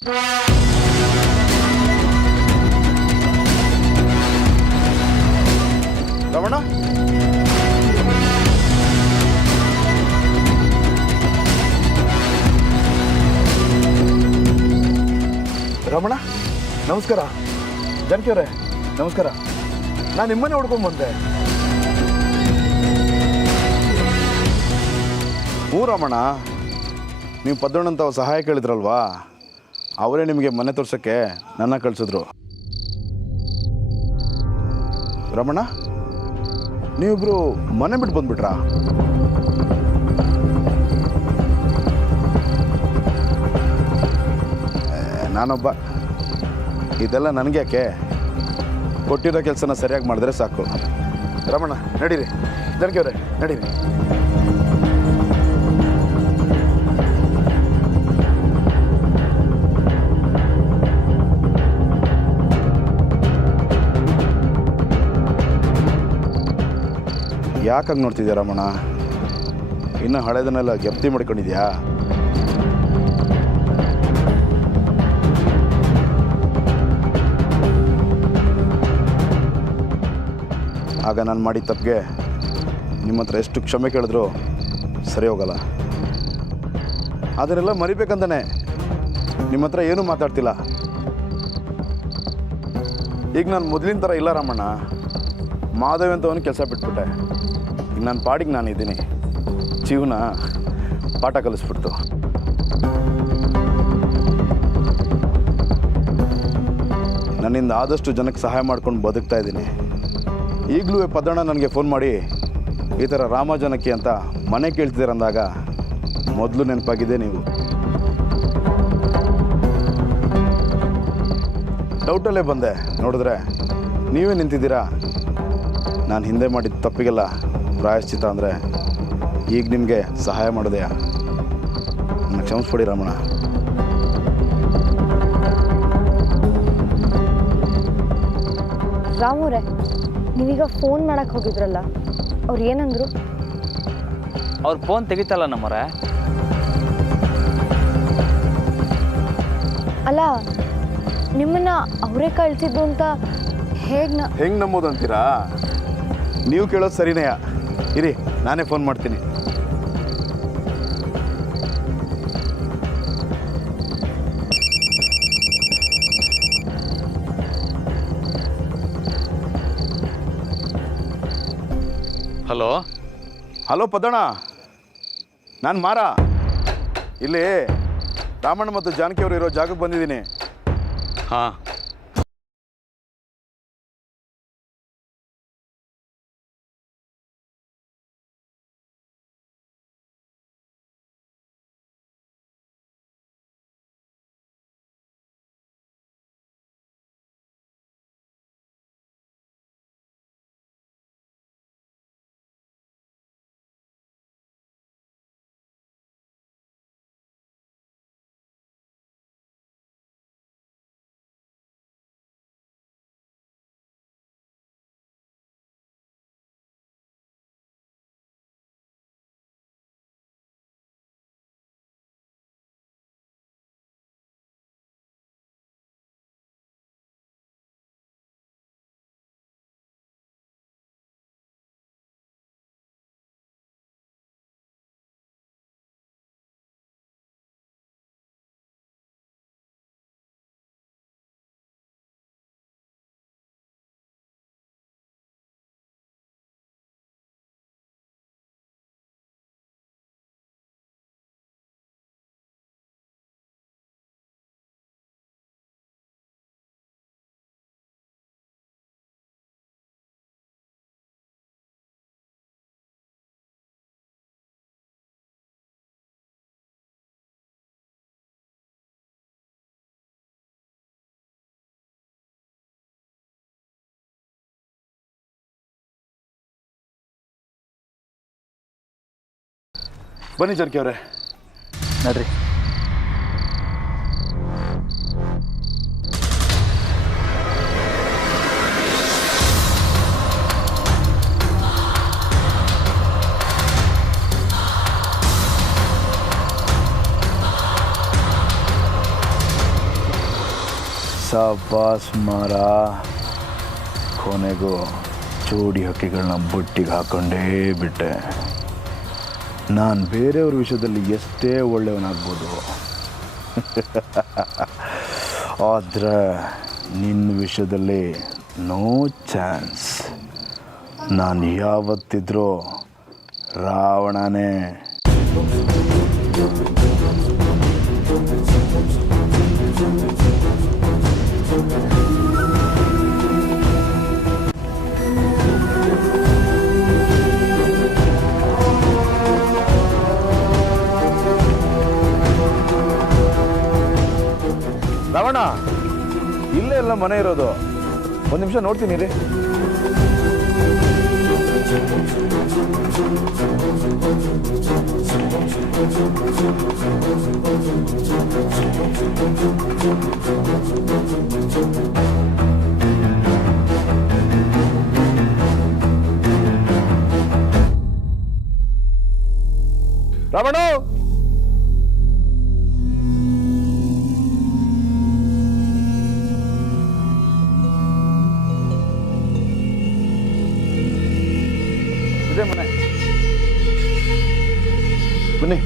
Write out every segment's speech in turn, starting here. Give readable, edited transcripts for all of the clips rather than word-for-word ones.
ರಮಣ, ರಮಣ, ನಮಸ್ಕಾರ. ಜಾನಕಿ ಅವರೇ ನಮಸ್ಕಾರ. ನಾನು ನಿಮ್ಮನ್ನೇ ಹುಡ್ಕೊಂಡ್ ಬಂದೆ. ಹ್ಞೂ ರಮಣ, ನೀವು ಪದ್ದಣ್ಣಂತ ಸಹಾಯ ಕೇಳಿದ್ರಲ್ವಾ, ಅವರೇ ನಿಮಗೆ ಮನೆ ತೋರ್ಸೋಕ್ಕೆ ನನ್ನ ಕಳಿಸಿದ್ರು. ರಮಣ, ನೀವಿಬ್ರು ಮನೆ ಬಿಟ್ಟು ಬಂದ್ಬಿಟ್ರಾ? ನಾನೊಬ್ಬ, ಇದೆಲ್ಲ ನನಗೆ ಯಾಕೆ? ಕೊಟ್ಟಿರೋ ಕೆಲಸನ ಸರಿಯಾಗಿ ಮಾಡಿದ್ರೆ ಸಾಕು. ರಮಣ ನಡೀರಿ, ಜಾನಕಿ ಅವರೇ ನಡೀರಿ. ಯಾಕಾಗಿ ನೋಡ್ತಿದ್ಯಾ ರಮಣ? ಇನ್ನು ಹಳೆದನ್ನೆಲ್ಲ ಗೆಪ್ತಿ ಮಾಡ್ಕೊಂಡಿದ್ಯಾ? ಆಗ ನಾನು ಮಾಡಿದ ತಪ್ಪಿಗೆ ನಿಮ್ಮ ಹತ್ರ ಎಷ್ಟು ಕ್ಷಮೆ ಕೇಳಿದ್ರು ಸರಿ ಹೋಗಲ್ಲ. ಅದನ್ನೆಲ್ಲ ಮರಿಬೇಕಂತಾನೆ ನಿಮ್ಮ ಹತ್ರ ಏನೂ ಮಾತಾಡ್ತಿಲ್ಲ. ಈಗ ನಾನು ಮೊದಲಿನ ಥರ ಇಲ್ಲ ರಮಣ್ಣ. ಮಾಧವ್ ಅಂತವನು ಕೆಲಸ ಬಿಟ್ಬಿಟ್ಟೆ. ಈಗ ನನ್ನ ಪಾಡಿಗೆ ನಾನು ಇದ್ದೀನಿ. ಜೀವನ ಪಾಠ ಕಲಿಸ್ಬಿಡ್ತು. ನನ್ನಿಂದ ಆದಷ್ಟು ಜನಕ್ಕೆ ಸಹಾಯ ಮಾಡ್ಕೊಂಡು ಬದುಕ್ತಾ ಇದ್ದೀನಿ. ಈಗಲೂ ಪದ್ದಣ್ಣ ನನಗೆ ಫೋನ್ ಮಾಡಿ ಈ ಥರ ರಾಮ ಜನಕ್ಕೆ ಅಂತ ಮನೆ ಕೇಳ್ತಿದ್ದೀರ ಅಂದಾಗ ಮೊದಲು ನೆನಪಾಗಿದೆ ನೀವು. ಡೌಟಲ್ಲೇ ಬಂದೆ, ನೋಡಿದ್ರೆ ನೀವೇ ನಿಂತಿದ್ದೀರಾ. ನಾನು ಹಿಂದೆ ಮಾಡಿದ ತಪ್ಪಿಗೆಲ್ಲ ಪ್ರಾಯಶ್ಚಿತ ಅಂದರೆ ಈಗ ನಿಮಗೆ ಸಹಾಯ ಮಾಡೋದೆಯಾ? ನನ್ನ ಕ್ಷಮಿಸ್ಬಿಡಿ ರಮಣ. ರಾಮೂರೇ, ನೀವೀಗ ಫೋನ್ ಮಾಡಕ್ಕೆ ಹೋಗಿದ್ರಲ್ಲ, ಅವ್ರು ಏನಂದ್ರು? ಅವ್ರ ಫೋನ್ ತೆಗಿತಲ್ಲ ನಮ್ಮರೆ. ಅಲ್ಲ, ನಿಮ್ಮನ್ನ ಅವರೇ ಕಳ್ಸಿದ್ದು ಅಂತ ಹೆಂಗೆ ನಂಬೋದಂತೀರಾ? ನೀವು ಕೇಳೋದು ಸರಿನೇ. ಇರಿ, ನಾನೇ ಫೋನ್ ಮಾಡ್ತೀನಿ. ಹಲೋ ಹಲೋ ಪದ್ದಣ್ಣ, ನಾನು ಮಾರ. ಇಲ್ಲಿ ರಾಮಣ್ಣ ಮತ್ತು ಜಾನಕಿ ಅವರು ಇರೋ ಜಾಗಕ್ಕೆ ಬಂದಿದ್ದೀನಿ. ಹಾಂ, ಬನ್ನಿ ಜಾನಕಿ ಅವರೇ, ನಡ್ರಿ. ಸಾಪಾಸ್ ಮಾರ. ಕೊನೆಗೂ ಜೋಡಿ ಹಕ್ಕಿಗಳನ್ನ ಬುಟ್ಟಿಗೆ ಹಾಕ್ಕೊಂಡೇ ಬಿಟ್ಟೆ. ನಾನು ಬೇರೆಯವ್ರ ವಿಷಯದಲ್ಲಿ ಎಷ್ಟೇ ಒಳ್ಳೆಯವನಾಗ್ಬೋದು, ಆದರೆ ನಿನ್ನ ವಿಷಯದಲ್ಲಿ ನೋ ಚಾನ್ಸ್. ನಾನು ಯಾವತ್ತಿದ್ರೂ ರಾವಣನೇ. ರಾವಣ, ಇಲ್ಲೇ ಎಲ್ಲ ಮನೆ ಇರೋದು. ಒಂದು ನಿಮಿಷ ನೋಡ್ತೀನಿ ರೀ. ರಾವಣ, ಇದೇ ಮನೆ, ಬನ್ನಿ.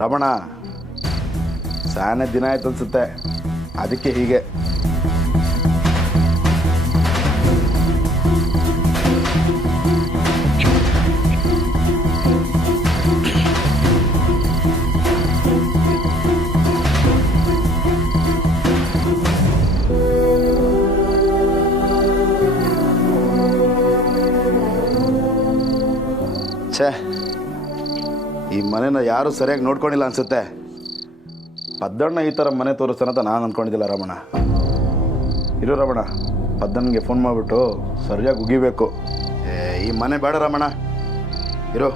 ರಮಣ, ಸಾನೆ ದಿನ ಆಯ್ತು ಅನ್ಸುತ್ತೆ, ಅದಕ್ಕೆ ಹೀಗೆ. ಛೇ, ಈ ಮನೆನ ಯಾರೂ ಸರಿಯಾಗಿ ನೋಡ್ಕೊಂಡಿಲ್ಲ ಅನ್ಸುತ್ತೆ. ಪದ್ದಣ್ಣ ಈ ಥರ ಮನೆ ತೋರಿಸ್ತಾನಂತ ನಾನು ಅಂದ್ಕೊಂಡಿದ್ದಿಲ್ಲ ರಮಣ. ಇರು ರಮಣ, ಪದ್ದಣ್ಣಗೆ ಫೋನ್ ಮಾಡಿಬಿಟ್ಟು ಸರಿಯಾಗಿ ಉಗಿಬೇಕು. ಈ ಮನೆ ಬೇಡ ರಮಣ, ಇರು,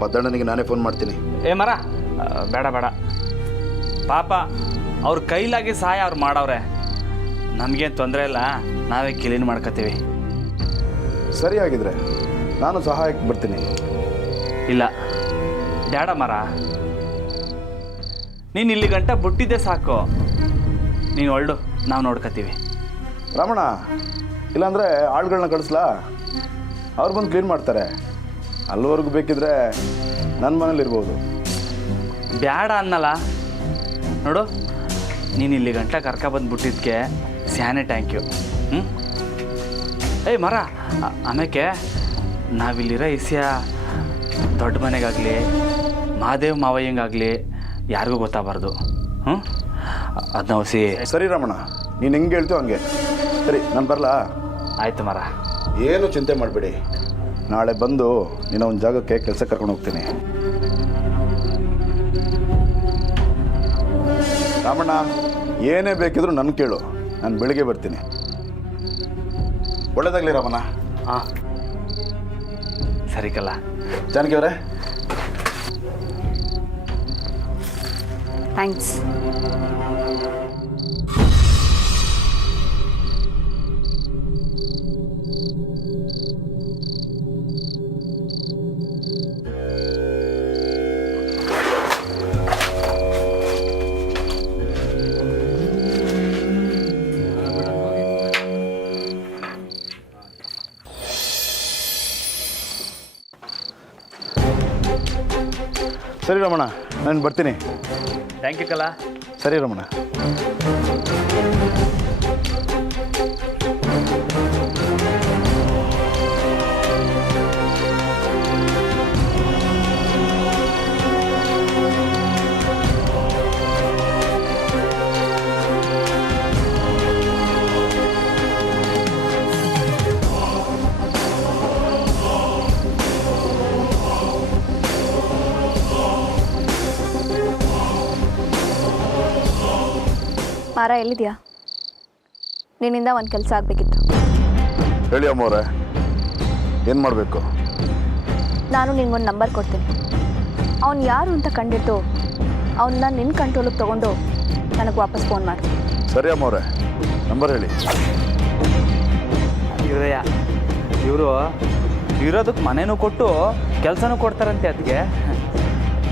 ಪದ್ದಣ್ಣನಿಗೆ ನಾನೇ ಫೋನ್ ಮಾಡ್ತೀನಿ. ಏ ಮರ, ಬೇಡ ಬೇಡ, ಪಾಪ ಅವ್ರ ಕೈಲಾಗಿ ಸಹಾಯ ಅವ್ರು ಮಾಡವ್ರೆ. ನಮಗೇನು ತೊಂದರೆ ಇಲ್ಲ, ನಾವೇ ಕ್ಲೀನ್ ಮಾಡ್ಕೋತೀವಿ. ಸರಿಯಾಗಿದ್ರೆ ನಾನು ಸಹಾಯಕ್ಕೆ ಬರ್ತೀನಿ. ಇಲ್ಲ ಬೇಡ ಮರ, ನೀನು ಇಲ್ಲಿ ಗಂಟ ಬಿಟ್ಟಿದ್ದೆ ಸಾಕು. ನೀನು ಹೊರಡು, ನಾವು ನೋಡ್ಕೋತೀವಿ. ರಮಣ, ಇಲ್ಲಾಂದರೆ ಆಳುಗಳನ್ನ ಕಳಿಸ್ಲಾ? ಅವ್ರು ಬಂದು ಕ್ಲೀನ್ ಮಾಡ್ತಾರೆ. ಅಲ್ಲಿವರೆಗೂ ಬೇಕಿದ್ರೆ ನನ್ನ ಮನೇಲಿರ್ಬೋದು. ಬೇಡ ಅನ್ನಲ್ಲ ನೋಡು, ನೀನು ಇಲ್ಲಿ ಗಂಟ ಕರ್ಕೊಬಂದ್ಬಿಟ್ಟಿದ್ದಕ್ಕೆ ಸ್ಯಾನೆ ಥ್ಯಾಂಕ್ ಯು. ಏಯ್ ಮರ, ಆಮೇಲೆ ನಾವಿಲ್ಲಿರೋ ಇಸ್ಯ ದೊಡ್ಡ ಮನೆಗಾಗಲಿ ಮಹಾದೇವ್ ಮಾವಯ್ಯಂಗಾಗಲಿ ಯಾರಿಗೂ ಗೊತ್ತಾಗಬಾರ್ದು. ಅದನ್ನ ಹೊಸಿ. ಸರಿ ರಮಣ, ನೀನು ಹೆಂಗೆ ಹೇಳ್ತೀವಿ ಹಂಗೆ. ಸರಿ, ನಾನು ಬರಲಾ? ಆಯಿತು ಮರ. ಏನು ಚಿಂತೆ ಮಾಡಬೇಡಿ, ನಾಳೆ ಬಂದು ನೀನು ಒಂದು ಜಾಗಕ್ಕೆ ಕೆಲಸ ಕರ್ಕೊಂಡು ಹೋಗ್ತೀನಿ. ರಾಮಣ್ಣ, ಏನೇ ಬೇಕಿದ್ರು ನನ್ನ ಕೇಳು, ನಾನು ಬೆಳಿಗ್ಗೆ ಬರ್ತೀನಿ. ಒಳ್ಳೇದಾಗಲಿ ರಾಮಣ್ಣ. ಹಾಂ ಸರಿ ಕಲ್ಲ. ಜಾನಕಿ ಅವರೇ, ಥ್ಯಾಂಕ್ಸ್. ಸರಿ ರಮಣ, ನಾನು ಬರ್ತೀನಿ. ಥ್ಯಾಂಕ್ ಯು ಕಲಾ. ಸರಿ ರಮಣ. ಮಾರ ಎಲ್ಲಿದೆಯಾ? ನಿನ್ನಿಂದ ಒಂದು ಕೆಲಸ ಆಗಬೇಕಿತ್ತು. ಹೇಳಿ ಅಮ್ಮವ್ರೆ, ಏನು ಮಾಡಬೇಕು? ನಾನು ನಿನ್ಗೊಂದು ನಂಬರ್ ಕೊಡ್ತೀನಿ. ಅವ್ನು ಯಾರು ಅಂತ ಕಂಡಿಟ್ಟು ಅವನ್ನ ನಿನ್ನ ಕಂಟ್ರೋಲಿಗೆ ತೊಗೊಂಡು ನನಗೆ ವಾಪಸ್ ಫೋನ್ ಮಾಡು. ಸರಿ ಅಮ್ಮವ್ರೆ, ನಂಬರ್ ಹೇಳಿ. ಹೃದಯ ಇವರು ಇರೋದಕ್ಕೆ ಮನೆನೂ ಕೊಟ್ಟು ಕೆಲಸನೂ ಕೊಡ್ತಾರಂತೆ. ಅದಕ್ಕೆ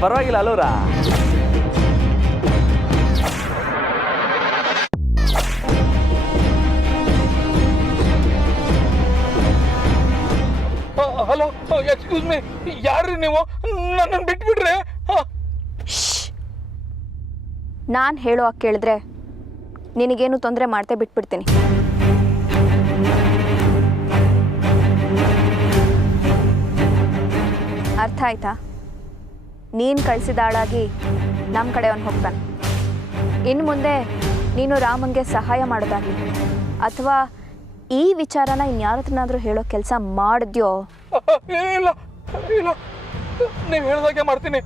ಪರವಾಗಿಲ್ಲ ಅಲ್ಲವ್ರ. ಹಲೋ, ಎಕ್ಸ್ಕ್ಯೂಸ್ ಮೀ, ಯಾರು ನೀವು? ನನ್ನನ್ನು ಬಿಟ್ಬಿಡ್ರೆ. ನಾನು ಹೇಳೋ ಕೇಳಿದ್ರೆ ನಿನಗೇನು ತೊಂದರೆ ಮಾಡ್ತೇ ಬಿಟ್ಬಿಡ್ತೀನಿ. ಅರ್ಥ ಆಯ್ತಾ? ನೀನು ಕಳಿಸಿದಾಳಾಗಿ ನಮ್ಮ ಕಡೆ ಅವನು ಹೋಗ್ತಾನೆ. ಇನ್ನು ಮುಂದೆ ನೀನು ರಾಮಂಗೆ ಸಹಾಯ ಮಾಡೋದಾಗಲಿ ಅಥವಾ ಈ ವಿಚಾರನ ಇನ್ಯಾರತ್ರನಾದರೂ ಹೇಳೋ ಕೆಲಸ ಮಾಡಿದ್ಯೋ? ಇಲ್ಲ ಇಲ್ಲ, ನೀವು ಹೇಳ್ದಾಗೆ ಮಾಡ್ತೀನಿ.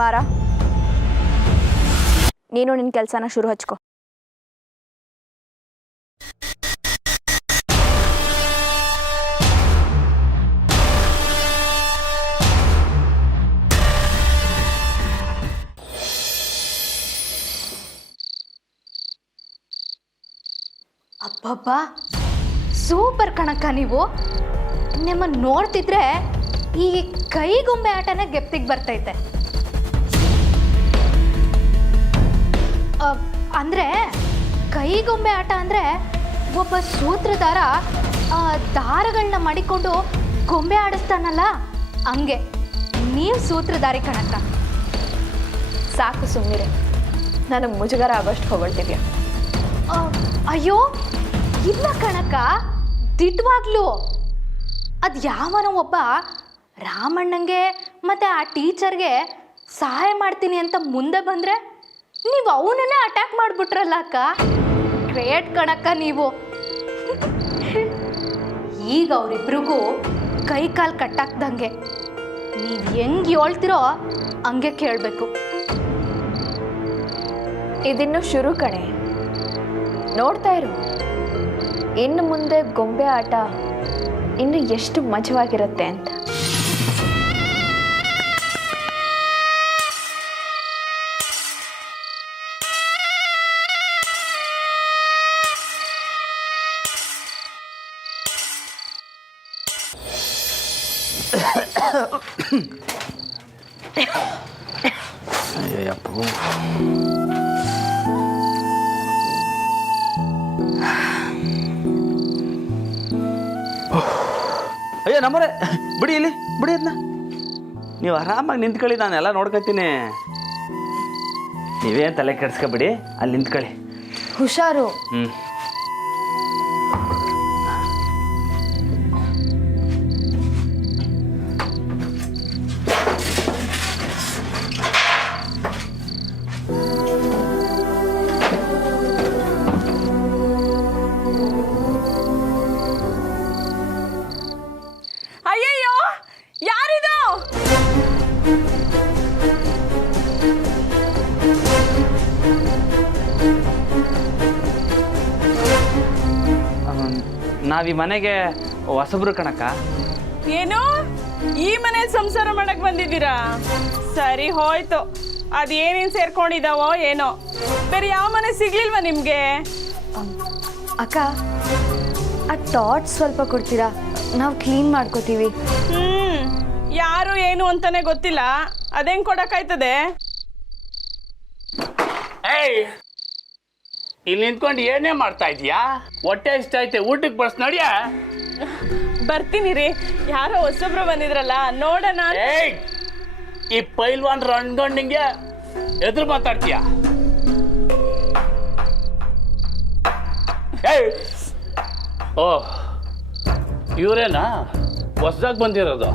ಮಾರ, ನೀನು ನಿನ್ನ ಕೆಲಸನ ಶುರು ಹಚ್ಕೊ. ಅಬ್ಬಬ್ಬಾ, ಸೂಪರ್ ಕಣಕ್ಕ ನೀವು. ನಿಮ್ಮನ್ನು ನೋಡ್ತಿದ್ರೆ ಈ ಕೈಗೊಂಬೆ ಆಟನೇ ಗೆಪ್ತಿಗೆ ಬರ್ತೈತೆ. ಅಂದರೆ ಕೈಗೊಂಬೆ ಆಟ ಅಂದರೆ ಒಬ್ಬ ಸೂತ್ರಧಾರ ದಾರಗಳನ್ನ ಮಾಡಿಕೊಂಡು ಗೊಂಬೆ ಆಡಿಸ್ತಾನಲ್ಲ, ಹಂಗೆ ನೀವು ಸೂತ್ರಧಾರಿ ಕಣಕ್ಕ. ಸಾಕು ಸುಮ್ಮನಿರೆ, ನನಗೆ ಮುಜುಗರ ಆಗೋಷ್ಟು ಹೊಗಳ್ತಿದ್ಯಾ. ಅಯ್ಯೋ ಇಲ್ಲ ಕಣಕ್ಕ, ದಿಟ್ಟವಾಗ್ಲೂ ಅದು ಯಾವನೋ ಒಬ್ಬ ರಾಮಣ್ಣಂಗೆ ಮತ್ತು ಆ ಟೀಚರ್ಗೆ ಸಹಾಯ ಮಾಡ್ತೀನಿ ಅಂತ ಮುಂದೆ ಬಂದರೆ ನೀವು ಅವನನ್ನೇ ಅಟ್ಯಾಕ್ ಮಾಡಿಬಿಟ್ರಲ್ಲ ಅಕ್ಕ. ಗ್ರೇಟ್ ಕಣಕ್ಕ ನೀವು. ಈಗ ಅವರಿಬ್ರಿಗೂ ಕೈ ಕಾಲು ಕಟ್ಟಾಕ್ದಂಗೆ ನೀವು ಹೆಂಗೆ ಹೇಳ್ತಿರೋ ಹಂಗೆ ಕೇಳಬೇಕು. ಇದಿನ್ನು ಶುರು ಕಣೆ, ನೋಡ್ತಾ ಇರು. ಇನ್ನು ಮುಂದೆ ಗೊಂಬೆ ಆಟ ಇನ್ನು ಎಷ್ಟು ಮಜವಾಗಿರುತ್ತೆ ಅಂತ. ಅಯ್ಯಪ್ಪ, ಅಯ್ಯೋ ನಮ್ಮರೆ, ಬಿಡಿ ಇಲ್ಲಿ, ಬಿಡಿ ಅದನ್ನ. ನೀವು ಆರಾಮಾಗಿ ನಿಂತ್ಕೊಳ್ಳಿ, ನಾನೆಲ್ಲ ನೋಡ್ಕೊತೀನಿ. ನೀವೇನು ತಲೆ ಕೆಡ್ಸ್ಕೊಬಿಡಿ, ಅಲ್ಲಿ ನಿಂತ್ಕೊಳ್ಳಿ. ಹುಷಾರು. ಹ್ಞೂ. ಅಯ್ಯಯ್ಯೋ, ಯಾರಿದು? ನಾವೀ ಮನೆಗೆ ಹೊಸಬ್ರು ಕಣಕ್ಕ. ಏನು, ಈ ಮನೆ ಸಂಸಾರ ಮಾಡಕ್ ಬಂದಿದ್ದೀರಾ? ಸರಿ ಹೋಯ್ತು. ಅದೇನೇನು ಸೇರ್ಕೊಂಡಿದಾವೋ ಏನೋ. ಬೇರೆ ಯಾವ ಮನೆ ಸಿಗ್ಲಿಲ್ವಾ ನಿಮ್ಗೆ? ಅಕ್ಕ, ಆ ಟಾಟ್ ಸ್ವಲ್ಪ ಕೊಡ್ತೀರಾ? ನಾವು ಕ್ಲೀನ್ ಮಾಡ್ಕೋತೀವಿ. ಯಾರು ಏನು ಅಂತಾನೆ ಗೊತ್ತಿಲ್ಲ, ಅದೇಂಗ್ ಕೊಡಕ್ಕಾಯ್ತದೆ? ಏಯ್, ಇಲ್ಲಿ ನಿಂತ್ಕೊಂಡು ಏನೇ ಮಾಡ್ತಾ ಇದೀಯಾ? ಹೊಟ್ಟೆ ಇಷ್ಟ ಐತೆ, ಊಟಕ್ಕೆ ಬಸ್ ನೋಡಿಯಾ? ಬರ್ತೀನಿ ರೀ, ಯಾರೋ ಹೊಸಬ್ರು ಬಂದಿದ್ರಲ್ಲ, ನೋಡೋಣ. ಏಯ್, ಈ ಪೈಲ್ವಾನ್ ರಣಗಂಡಿಂಗೆ ಎದುರು ಮಾತಾಡ್ತೀಯ? ಏಯ್ ಓ ಇವರೇನಾ ಹೊಸ್ದಾಗಿ ಬಂದಿರೋದು?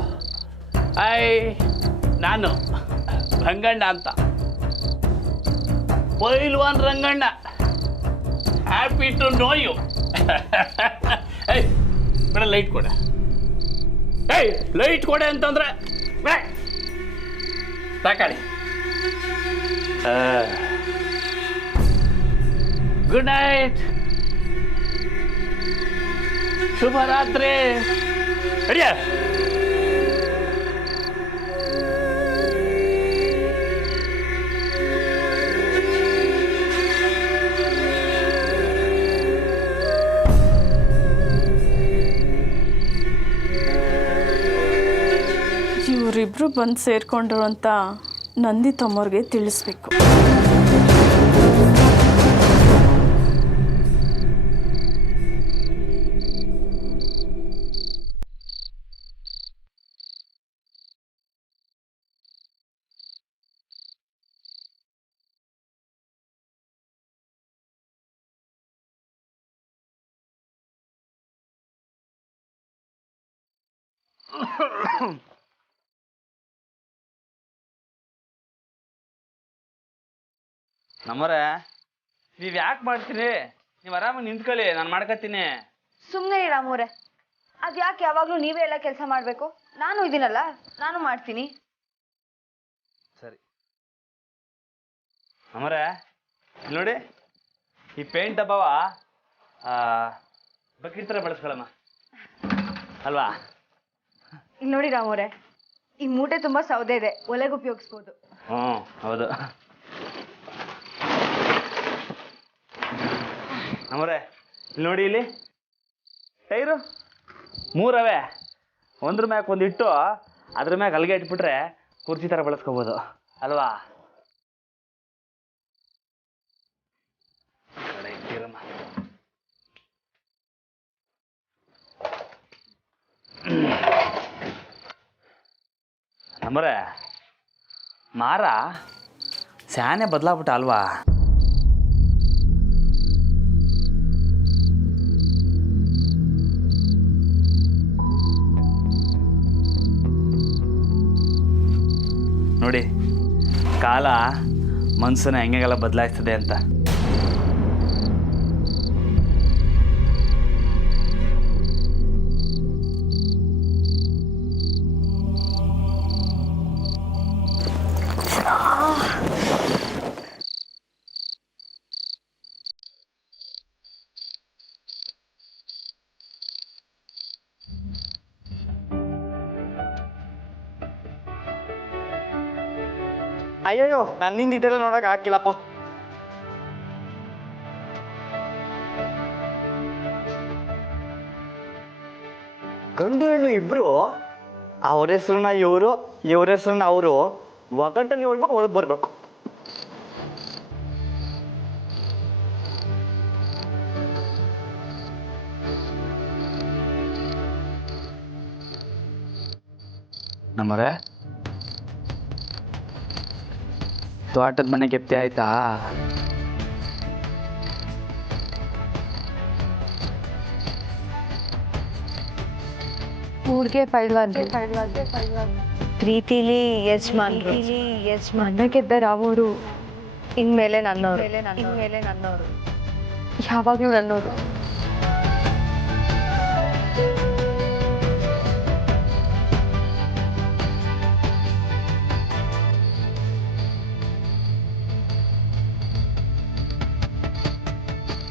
ನಾನು ರಂಗಣ್ಣ ಅಂತ, Pailwan Ranganna. Happy to know you. ಏಯ್ ಬೇಡ, ಲೈಟ್ ಕೊಡೆ. ಏಯ್ ಲೈಟ್ ಕೊಡೆ ಅಂತಂದ್ರೆ ತಾಕಾಡಿ. ಗುಡ್ ನೈಟ್, ಶುಭರಾತ್ರಿ. ಅಡಿಯ ಇವರಿಬ್ರು ಬಂದು ಸೇರ್ಕೊಂಡ್ರು ಅಂತ ನಂದಿ ತಮ್ಮವ್ರಿಗೆ ತಿಳಿಸ್ಬೇಕು. ನಮ್ಮರೆ ನೀವು ಯಾಕೆ ಮಾಡ್ತೀರಿ? ನೀವು ಆರಾಮಾಗಿ ನಿಂತ್ಕೊಳ್ಳಿ, ನಾನು ಮಾಡ್ಕೊತೀನಿ. ಸುಮ್ಮನೆ ರಾಮೂರೆ, ಅದು ಯಾಕೆ ಯಾವಾಗಲೂ ನೀವೇ ಎಲ್ಲ ಕೆಲಸ ಮಾಡಬೇಕು? ನಾನು ಇದೀನಲ್ಲ, ನಾನು ಮಾಡ್ತೀನಿ. ಸರಿ ನಮ್ಮರೆ, ಇಲ್ಲಿ ನೋಡಿ, ಈ ಪೇಂಟ್ ಡಬ್ಬವ ಬಕೆಟ್ ಥರ ಬಳಸ್ಕೊಳ್ಳೋಣ ಅಲ್ವಾ? ಇಲ್ಲಿ ನೋಡಿ ರಾಮೂರೆ, ಈ ಮೂಟೆ ತುಂಬಾ ಸೌದೆ ಇದೆ, ಒಲೆಗೆ ಉಪಯೋಗಿಸ್ಬೋದು. ಹೌದು ನಮ್ಮರೆ, ಇಲ್ಲಿ ನೋಡಿ, ಇಲ್ಲಿ ಟೈರು 3 ಅವೆ. ಒಂದ್ರ ಮ್ಯಾಕ್ ಒಂದು ಇಟ್ಟು ಅದ್ರ ಮ್ಯಾಗ ಅಲ್ಗೆ ಇಟ್ಬಿಟ್ರೆ ಕುರ್ಚಿ ಥರ ಬಳಸ್ಕೋಬೋದು ಅಲ್ವಾ? ನಮ್ಮರೆ, ಮಾರ ಸ್ಯಾನೆ ಬದಲಾಗ್ಬಿಟ್ಟ ಅಲ್ವಾ? ನೋಡಿ, ಕಾಲ ಮನ್ಸನ್ನ ಹೆಂಗೆಲ್ಲ ಬದಲಾಯಿಸ್ತದೆ ಅಂತ. ಅಯ್ಯಯ್ಯೋ, ನನ್ನಿಂದ ಇದೆಲ್ಲ ನೋಡಕ್ ಹಾಕಿಲ್ಲಪ್ಪ. ಗಂಡು ಹೆಣ್ಣು ಇಬ್ರು ಅವ್ರ ಹೆಸರನ್ನ ಇವರು, ಇವ್ರ ಹೆಸರನ್ನ ಅವರು ಒಗಂಟಲ್ಲಿ ಹೋಗ್ಬೇಕು, ಹೊರಗೆ ಬರ್ಬೇಕು. ನಮ್ಮರೆ, ತೋಟದ ಮನೆ ಕೆಪ್ತಿ ಆಯ್ತಾ? ಊರಿಗೆ ಪೈಲ್ವಾನ್ ಪ್ರೀತಿಲಿ ಯಜಮಾನ್ರು, ಮನ ಗೆದ್ದ ರಾಮೂರು ಇನ್ಮೇಲೆ ನನ್ನವರು, ಯಾವಾಗಲೂ ನನ್ನವರು.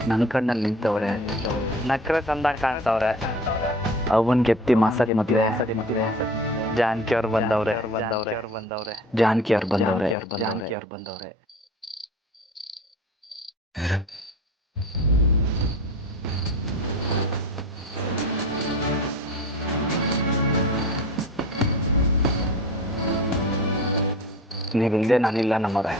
ನನ್ನ ಕಣ್ಣಲ್ಲಿ ನಿಂತವ್ರೆ, ನಕ್ರ ಚಂದ ಕಾಣ್ತವ್ರೆ. ಅವನ್ ಕೆಪ್ತಿ ಮಾಸಕ್ಕೆ ಮದುವೆ ಜಾನಕಿ ಅವ್ರು ಬಂದವ್ರೆ, ಜಾನಕಿ ಅವ್ರು ಬಂದವ್ರೆ. ನೀವಿಲ್ಲದೆ ನಾನಿಲ್ಲ ನಮ್ಮವ್ರೆ.